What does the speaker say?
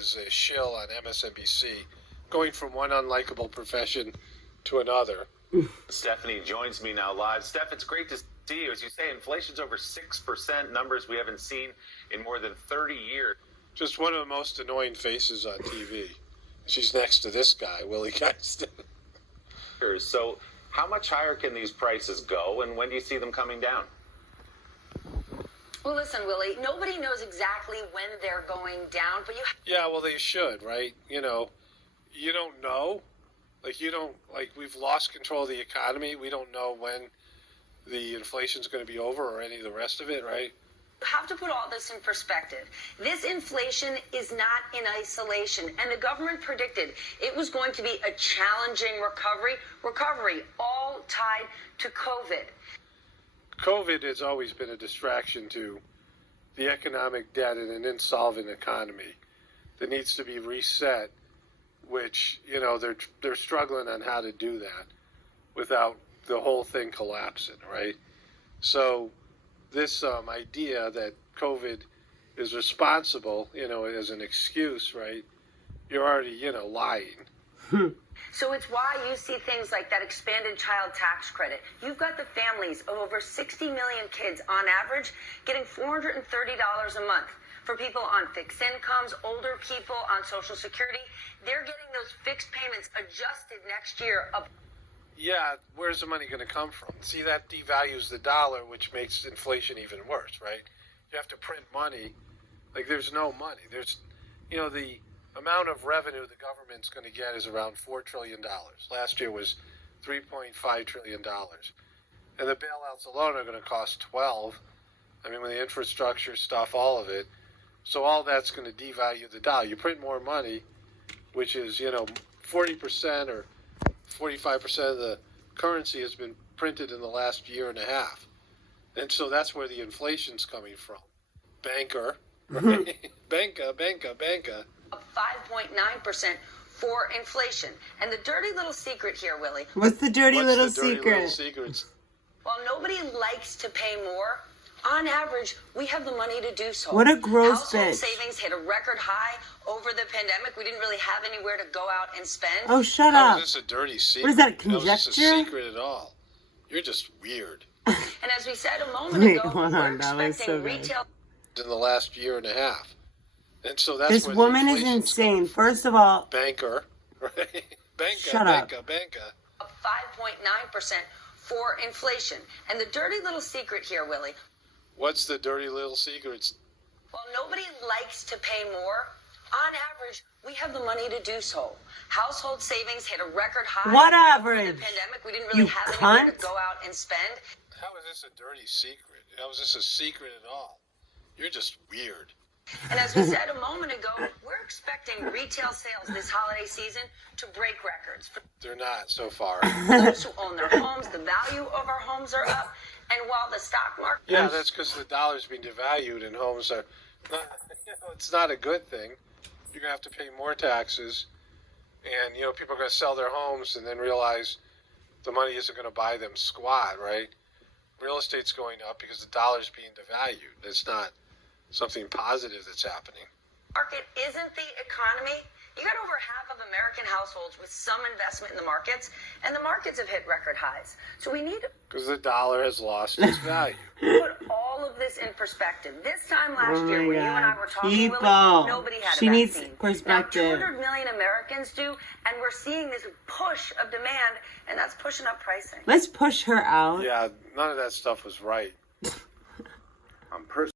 is a shill on MSNBC, going from one unlikable profession to another. Stephanie joins me now live. Steph, it's great to see you. As you say, inflation's over 6%, numbers we haven't seen in more than 30 years. Just one of the most annoying faces on TV. She's next to this guy, Willie Geiston. So how much higher can these prices go, and when do you see them coming down? Well, listen, Willie, nobody knows exactly when they're going down, but you... Yeah, well, they should, right? You know, you don't know. We've lost control of the economy. We don't know when the inflation's going to be over or any of the rest of it, right? You have to put all this in perspective. This inflation is not in isolation, and the government predicted it was going to be a challenging recovery all tied to COVID. COVID has always been a distraction to the economic debt in an insolvent economy that needs to be reset, which, you know, they're struggling on how to do that without the whole thing collapsing, right? So this idea that COVID is responsible, you know, as an excuse, right? You're already, you know, lying. So it's why you see things like that expanded child tax credit. You've got the families of over 60 million kids on average getting $430 a month. For people on fixed incomes, older people on Social Security, they're getting those fixed payments adjusted next year. Yeah, where's the money going to come from? See, that devalues the dollar, which makes inflation even worse, right? You have to print money. Like, there's no money. There's, you know, the amount of revenue the government's going to get is around $4 trillion. Last year was $3.5 trillion. And the bailouts alone are going to cost 12. I mean, with the infrastructure stuff, all of it. So all that's going to devalue the dollar. You print more money, which is, you know, 40% or 45% of the currency has been printed in the last year and a half. And so that's where the inflation's coming from. Banker, right? Banca. 5.9% for inflation. And the dirty little secret here, Willie. What's the dirty little secret? While nobody likes to pay more, on average, we have the money to do so. What a gross Household bitch. savings hit a record high over the pandemic. We didn't really have anywhere to go out and spend. Oh, shut How up. is this a dirty secret? What is that, How is this a conjecture? secret at all? You're just weird. And as we said a moment Wait, ago, hold we're on, that was expecting so good. retail... In the last year and a half. And so that's This where woman the is inflation's insane. coming from. First of all, Banker, right? Shut up. Banca. 5.9% for inflation. And the dirty little secret here, Willie, What's the dirty little secret? while nobody likes to pay more, on average, we have the money to do so. Household savings hit a record high. What Over average? the pandemic, we didn't really You have anywhere to cunt. go out and spend. How is this a dirty secret? How is this a secret at all? You're just weird. And as we said a moment ago, we're expecting retail sales this holiday season to break records. For They're not so far. those who own their homes, the value of our homes are up. And while the stock market... Yeah, that's because the dollar's being devalued and homes are... Not, you know, it's not a good thing. You're going to have to pay more taxes. And, you know, people are going to sell their homes and then realize the money isn't going to buy them squat, right? Real estate's going up because the dollar's being devalued. It's not something positive that's happening. market isn't the economy. You got over half of American households with some investment in the markets, and the markets have hit record highs. So we need to Because the dollar has lost its value. put all of this in perspective. This time last Oh year, my when you and I God. were talking, People. Willie, nobody had She a needs vaccine. perspective. Now 200 million Americans do, and we're seeing this push of demand, and that's pushing up pricing. Let's push her out. Yeah, none of that stuff was right.